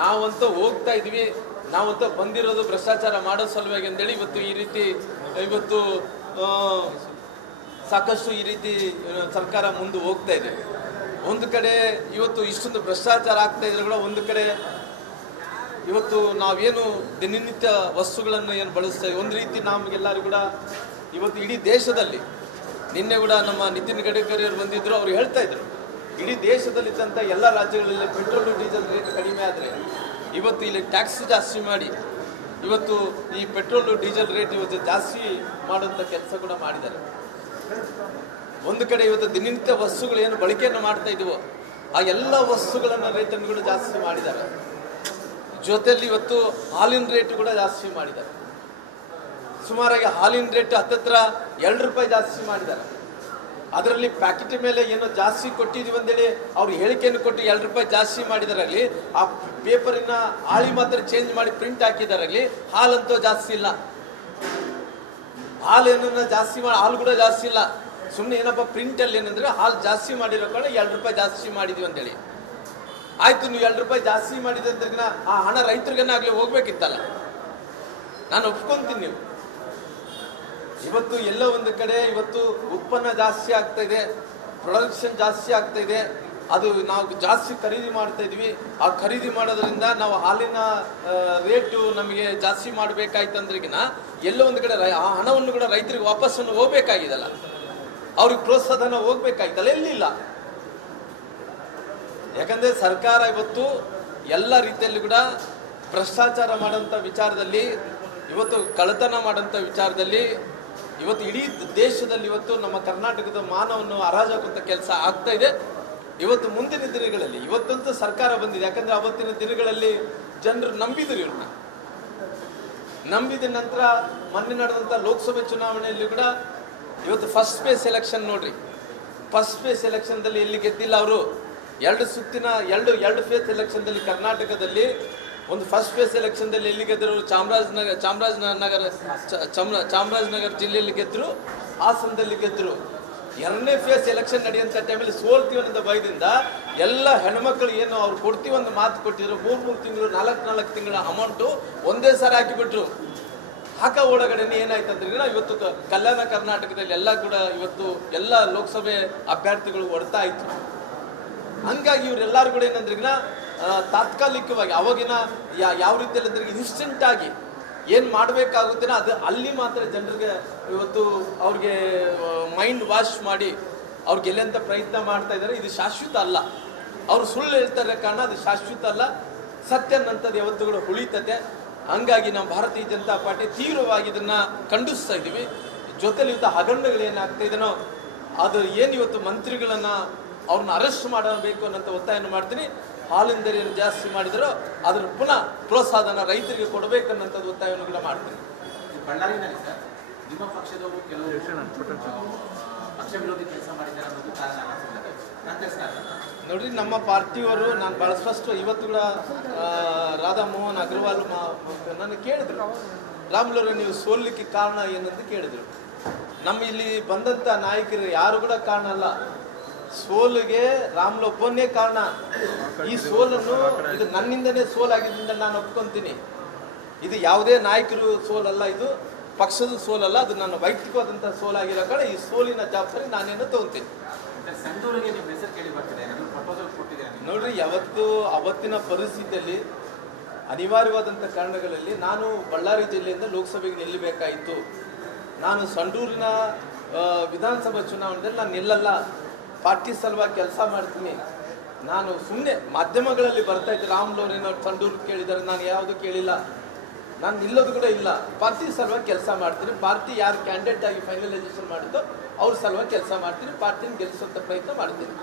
ನಾವಂತೂ ಹೋಗ್ತಾ ಇದ್ವಿ, ನಾವಂತೂ ಬಂದಿರೋದು ಭ್ರಷ್ಟಾಚಾರ ಮಾಡೋ ಸಲುವಾಗಿ ಅಂತೇಳಿ ಇವತ್ತು ಈ ರೀತಿ ಇವತ್ತು ಸಾಕಷ್ಟು ಈ ರೀತಿ ಸರ್ಕಾರ ಮುಂದೆ ಹೋಗ್ತಾ ಇದೆ. ಒಂದು ಕಡೆ ಇವತ್ತು ಇಷ್ಟೊಂದು ಭ್ರಷ್ಟಾಚಾರ ಆಗ್ತಾ ಇದ್ರು ಕೂಡ ಒಂದು ಕಡೆ ಇವತ್ತು ನಾವೇನು ದಿನನಿತ್ಯ ವಸ್ತುಗಳನ್ನು ಏನು ಬಳಸ್ತಾ ಇದ್ದೀವಿ, ಒಂದು ರೀತಿ ನಮಗೆಲ್ಲರೂ ಕೂಡ ಇವತ್ತು ಇಡೀ ದೇಶದಲ್ಲಿ ನಿನ್ನೆ ಕೂಡ ನಮ್ಮ ನಿತಿನ್ ಗಡ್ಕರಿ ಅವರು ಬಂದಿದ್ದರು, ಅವ್ರು ಹೇಳ್ತಾ ಇದ್ರು ಇಡೀ ದೇಶದಲ್ಲಿದ್ದಂಥ ಎಲ್ಲ ರಾಜ್ಯಗಳಲ್ಲಿ ಪೆಟ್ರೋಲ್ ಡೀಸೆಲ್ ರೇಟ್ ಕಡಿಮೆ ಆದರೆ ಇವತ್ತು ಇಲ್ಲಿ ಟ್ಯಾಕ್ಸ್ ಜಾಸ್ತಿ ಮಾಡಿ ಇವತ್ತು ಈ ಪೆಟ್ರೋಲ್ ಡೀಸೆಲ್ ರೇಟ್ ಇವತ್ತು ಜಾಸ್ತಿ ಮಾಡುವಂಥ ಕೆಲಸ ಕೂಡ ಮಾಡಿದ್ದಾರೆ. ಒಂದು ಕಡೆ ಇವತ್ತು ದಿನನಿತ್ಯ ವಸ್ತುಗಳು ಏನು ಬಳಕೆಯನ್ನು ಮಾಡ್ತಾ ಇದ್ದೀವೋ ಆ ಎಲ್ಲ ವಸ್ತುಗಳನ್ನು ರೇಟನ್ನು ಕೂಡ ಜಾಸ್ತಿ ಮಾಡಿದ್ದಾರೆ. ಜೊತೆಯಲ್ಲಿ ಇವತ್ತು ಹಾಲಿನ ರೇಟ್ ಕೂಡ ಜಾಸ್ತಿ ಮಾಡಿದ್ದಾರೆ. ಸುಮಾರಾಗಿ ಹಾಲಿನ ರೇಟ್ ಹತ್ತತ್ರ 2 ರೂಪಾಯಿ ಜಾಸ್ತಿ ಮಾಡಿದ್ದಾರೆ. ಅದರಲ್ಲಿ ಪ್ಯಾಕೆಟ್ ಮೇಲೆ ಏನೋ ಜಾಸ್ತಿ ಕೊಟ್ಟಿದ್ದೀವಿ ಅಂತೇಳಿ ಅವ್ರು ಹೇಳಿಕೆಯನ್ನು ಕೊಟ್ಟು 2 ರೂಪಾಯಿ ಜಾಸ್ತಿ ಮಾಡಿದಾರಲ್ಲಿ, ಆ ಪೇಪರಿನ ಹಾಳಿ ಮಾತ್ರ ಚೇಂಜ್ ಮಾಡಿ ಪ್ರಿಂಟ್ ಹಾಕಿದಾರಲ್ಲಿ ಹಾಲಂತೂ ಜಾಸ್ತಿ ಇಲ್ಲ. ಹಾಲೇನ ಜಾಸ್ತಿ ಮಾಡಿ ಹಾಲು ಕೂಡ ಜಾಸ್ತಿ ಇಲ್ಲ. ಸುಮ್ಮನೆ ಏನಪ್ಪ ಪ್ರಿಂಟಲ್ಲಿ ಏನಂದ್ರೆ ಹಾಲು ಜಾಸ್ತಿ ಮಾಡಿರೋ ಕಾರಣ 2 ರೂಪಾಯಿ ಜಾಸ್ತಿ ಮಾಡಿದ್ವಿ ಅಂತೇಳಿ. ಆಯ್ತು, ನೀವು 2 ರೂಪಾಯಿ ಜಾಸ್ತಿ ಮಾಡಿದ್ರೆ ಆ ಹಣ ರೈತರಿಗನ್ನಾಗಲಿ ಹೋಗ್ಬೇಕಿತ್ತಲ್ಲ, ನಾನು ಒಪ್ಕೊಂತೀನಿ. ನೀವು ಇವತ್ತು ಎಲ್ಲ ಒಂದು ಕಡೆ ಇವತ್ತು ಉತ್ಪನ್ನ ಜಾಸ್ತಿ ಆಗ್ತಾ ಇದೆ, ಪ್ರೊಡಕ್ಷನ್ ಜಾಸ್ತಿ ಆಗ್ತಾ ಇದೆ, ಅದು ನಾವು ಜಾಸ್ತಿ ಖರೀದಿ ಮಾಡ್ತಾ ಇದ್ವಿ. ಆ ಖರೀದಿ ಮಾಡೋದ್ರಿಂದ ನಾವು ಹಾಲಿನ ರೇಟು ನಮಗೆ ಜಾಸ್ತಿ ಮಾಡಬೇಕಾಯ್ತಂದ್ರಿಗಿನ ಎಲ್ಲೋ ಒಂದು ಕಡೆ ಆ ಹಣವನ್ನು ಕೂಡ ರೈತರಿಗೆ ವಾಪಸ್ಸನ್ನು ಹೋಗ್ಬೇಕಾಗಿದಲ್ಲ, ಅವ್ರಿಗೆ ಪ್ರೋತ್ಸಾಹನ ಹೋಗ್ಬೇಕಾಯ್ತಲ್ಲ, ಎಲ್ಲಿಲ್ಲ. ಯಾಕಂದ್ರೆ ಸರ್ಕಾರ ಇವತ್ತು ಎಲ್ಲ ರೀತಿಯಲ್ಲಿ ಕೂಡ ಭ್ರಷ್ಟಾಚಾರ ಮಾಡೋಂಥ ವಿಚಾರದಲ್ಲಿ, ಇವತ್ತು ಕಳ್ಳತನ ಮಾಡೋಂಥ ವಿಚಾರದಲ್ಲಿ, ಇವತ್ತು ಇಡೀ ದೇಶದಲ್ಲಿ ಇವತ್ತು ನಮ್ಮ ಕರ್ನಾಟಕದ ಮಾನವನ್ನು ಹರಾಜಾಕುವಂಥ ಕೆಲಸ ಆಗ್ತಾ ಇದೆ. ಇವತ್ತು ಮುಂದಿನ ದಿನಗಳಲ್ಲಿ ಇವತ್ತಂತೂ ಸರ್ಕಾರ ಬಂದಿದೆ. ಯಾಕಂದ್ರೆ ಅವತ್ತಿನ ದಿನಗಳಲ್ಲಿ ಜನರು ನಂಬಿದ್ರು ಇವ್ರನ್ನ. ನಂಬಿದ ನಂತರ ಮೊನ್ನೆ ನಡೆದಂಥ ಲೋಕಸಭೆ ಚುನಾವಣೆಯಲ್ಲಿ ಕೂಡ ಇವತ್ತು ಫಸ್ಟ್ ಫೇಸ್ ಎಲೆಕ್ಷನ್ ನೋಡ್ರಿ, ಫಸ್ಟ್ ಫೇಸ್ ಎಲೆಕ್ಷನ್ದಲ್ಲಿ ಎಲ್ಲಿ ಗೆದ್ದಿಲ್ಲ ಅವರು. 2 ಸುತ್ತಿನ ಎರಡು ಫೇಸ್ ಎಲೆಕ್ಷನ್ದಲ್ಲಿ ಕರ್ನಾಟಕದಲ್ಲಿ ಒಂದು ಫಸ್ಟ್ ಫೇಸ್ ಎಲೆಕ್ಷನ್ದಲ್ಲಿ ಎಲ್ಲಿ ಗೆದ್ದರು, ಚಾಮರಾಜನಗರ ಜಿಲ್ಲೆಯಲ್ಲಿ ಗೆದ್ದರು, ಹಾಸನದಲ್ಲಿ ಗೆದ್ದರು. 2ನೇ ಫೇಸ್ ಎಲೆಕ್ಷನ್ ನಡೆಯುವಂಥ ಟೈಮಲ್ಲಿ ಸೋಲ್ತೀವಿ ಅನ್ನೋ ಭಯದಿಂದ ಎಲ್ಲ ಹೆಣ್ಮಕ್ಳು ಏನು ಅವ್ರು ಕೊಡ್ತೀವಿ ಒಂದು ಮಾತು ಕೊಟ್ಟಿದ್ರು, 3 ತಿಂಗಳು 4 ತಿಂಗಳ ಅಮೌಂಟು ಒಂದೇ ಸಾರಿ ಹಾಕಿಬಿಟ್ರು. ಒಳಗಡೆನೆ ಏನಾಯ್ತು ಅಂದ್ರೆ ಇವತ್ತು ಕಲ್ಯಾಣ ಕರ್ನಾಟಕದಲ್ಲಿ ಎಲ್ಲ ಕೂಡ ಇವತ್ತು ಎಲ್ಲ ಲೋಕಸಭೆ ಅಭ್ಯರ್ಥಿಗಳು ಹೊಡ್ತಾ ಇತ್ತು. ಹಂಗಾಗಿ ಇವರೆಲ್ಲರೂ ಕೂಡ ಏನಂದ್ರಿಗಿನ ತಾತ್ಕಾಲಿಕವಾಗಿ ಅವಾಗಿನ ಯಾವ ರೀತಿಯಲ್ಲಿ ಅಂದ್ರೆ ಇನ್ಸ್ಟೆಂಟ್ ಆಗಿ ಏನು ಮಾಡಬೇಕಾಗುತ್ತೇನೋ ಅದು ಅಲ್ಲಿ ಮಾತ್ರ ಜನರಿಗೆ ಇವತ್ತು ಅವ್ರಿಗೆ ಮೈಂಡ್ ವಾಶ್ ಮಾಡಿ ಅವ್ರಿಗೆ ಗೆಲ್ಲಂತ ಪ್ರಯತ್ನ ಮಾಡ್ತಾ ಇದ್ದಾರೆ. ಇದು ಶಾಶ್ವತ ಅಲ್ಲ. ಅವರು ಸುಳ್ಳು ಹೇಳ್ತಾರೆ ಕಾರಣ ಅದು ಶಾಶ್ವತ ಅಲ್ಲ. ಸತ್ಯ ನಂತದ ಯಾವತ್ತುಗಳು ಉಳಿತದೆ. ಹಂಗಾಗಿ ನಾವು ಭಾರತೀಯ ಜನತಾ ಪಾರ್ಟಿ ತೀವ್ರವಾಗಿ ಇದನ್ನ ಖಂಡಿಸ್ತಾ ಇದ್ದೀವಿ. ಜೊತೆಲಿ ಇವತ್ತು ಹಗರಣಗಳು ಏನಾಗ್ತಾ ಇದೆನೋ ಅದು ಏನು ಇವತ್ತು ಮಂತ್ರಿಗಳನ್ನ ಅವ್ರನ್ನ ಅರೆಸ್ಟ್ ಮಾಡಬೇಕು ಅನ್ನೋಂಥ ಒತ್ತಾಯವನ್ನು ಮಾಡ್ತೀನಿ. ಹಾಲಿನ ದರ ಜಾಸ್ತಿ ಮಾಡಿದ್ರು ಅದನ್ನು ಪುನಃ ಪ್ರೋತ್ಸಾಹನ ರೈತರಿಗೆ ಕೊಡಬೇಕನ್ನಂಥದ್ದು ಒತ್ತಾಯವನ್ನು ಕೂಡ ಮಾಡ್ತೀನಿ. ಬಳ್ಳಾರಿನಲ್ಲಿ ಸರ್ ನಿಮ್ಮ ಪಕ್ಷದವರು ಕೆಲವರು ಪಕ್ಷ ವಿರೋಧಿ ಕೆಲಸ ಮಾಡಿದ್ದಾರೆ ಅನ್ನೋದು ನೋಡ್ರಿ, ನಮ್ಮ ಪಾರ್ಟಿಯವರು ನಾನು ಭಾಳ ಸ್ಪಷ್ಟ ಇವತ್ತು ಕೂಡ ರಾಧಾ ಮೋಹನ್ ಅಗ್ರವಾಲ್ ನನ್ನ ಕೇಳಿದ್ರು, ರಾಮುಲವ್ರೆ ನೀವು ಸೋಲಿಕ್ಕೆ ಕಾರಣ ಏನಂತ ಕೇಳಿದ್ರು. ನಮ್ಮ ಇಲ್ಲಿ ಬಂದಂಥ ನಾಯಕರು ಯಾರು ಕೂಡ ಕಾರಣ ಅಲ್ಲ. ಸೋಲಿಗೆ ರಾಮುಲು ಒಬ್ಬನೇ ಕಾರಣ. ಈ ಸೋಲನ್ನು ಇದು ನನ್ನಿಂದನೇ ಸೋಲಾಗಿದ್ದರಿಂದ ನಾನು ಒಪ್ಕೊಂತೀನಿ. ಇದು ಯಾವುದೇ ನಾಯಕರು ಸೋಲಲ್ಲ, ಇದು ಪಕ್ಷದ ಸೋಲಲ್ಲ, ಅದು ನನ್ನ ವೈಯಕ್ತಿಕವಾದಂಥ ಸೋಲಾಗಿರೋ ಕಾರಣ ಈ ಸೋಲಿನ ಜವಾಬ್ದಾರಿ ನಾನೇನು ತಗೊಂತೀನಿ. ನೋಡ್ರಿ, ಯಾವತ್ತು ಅವತ್ತಿನ ಪರಿಸ್ಥಿತಿಯಲ್ಲಿ ಅನಿವಾರ್ಯವಾದಂಥ ಕಾರಣಗಳಲ್ಲಿ ನಾನು ಬಳ್ಳಾರಿ ಜಿಲ್ಲೆಯಿಂದ ಲೋಕಸಭೆಗೆ ನಿಲ್ಲಬೇಕಾಯಿತು. ನಾನು ಸಂಡೂರಿನ ವಿಧಾನಸಭಾ ಚುನಾವಣೆಯಲ್ಲಿ ನಾನು ನಿಲ್ಲಲ್ಲ, ಪಾರ್ಟಿ ಸಲುವಾಗಿ ಕೆಲಸ ಮಾಡ್ತೀನಿ. ನಾನು ಸುಮ್ಮನೆ ಮಾಧ್ಯಮಗಳಲ್ಲಿ ಬರ್ತಾ ಇದ್ದೆ, ರಾಮುಲವ್ರೇನೋ ಸಂಡೂರು ಕೇಳಿದ್ದಾರೆ, ನಾನು ಯಾವುದು ಕೇಳಿಲ್ಲ, ನಾನು ನಿಲ್ಲೋದು ಕೂಡ ಇಲ್ಲ. ಪಾರ್ಟಿ ಸಲುವಾಗಿ ಕೆಲಸ ಮಾಡ್ತೀನಿ. ಪಾರ್ಟಿ ಯಾರು ಕ್ಯಾಂಡಿಡೇಟ್ ಆಗಿ ಫೈನಲೈಸೇಷನ್ ಮಾಡಿದ್ದೋ ಅವ್ರ ಸಲುವಾಗಿ ಕೆಲಸ ಮಾಡ್ತೀನಿ. ಪಾರ್ಟಿನ ಗೆಲ್ಲಿಸುವಂಥ ಪ್ರಯತ್ನ ಮಾಡ್ತೀನಿ.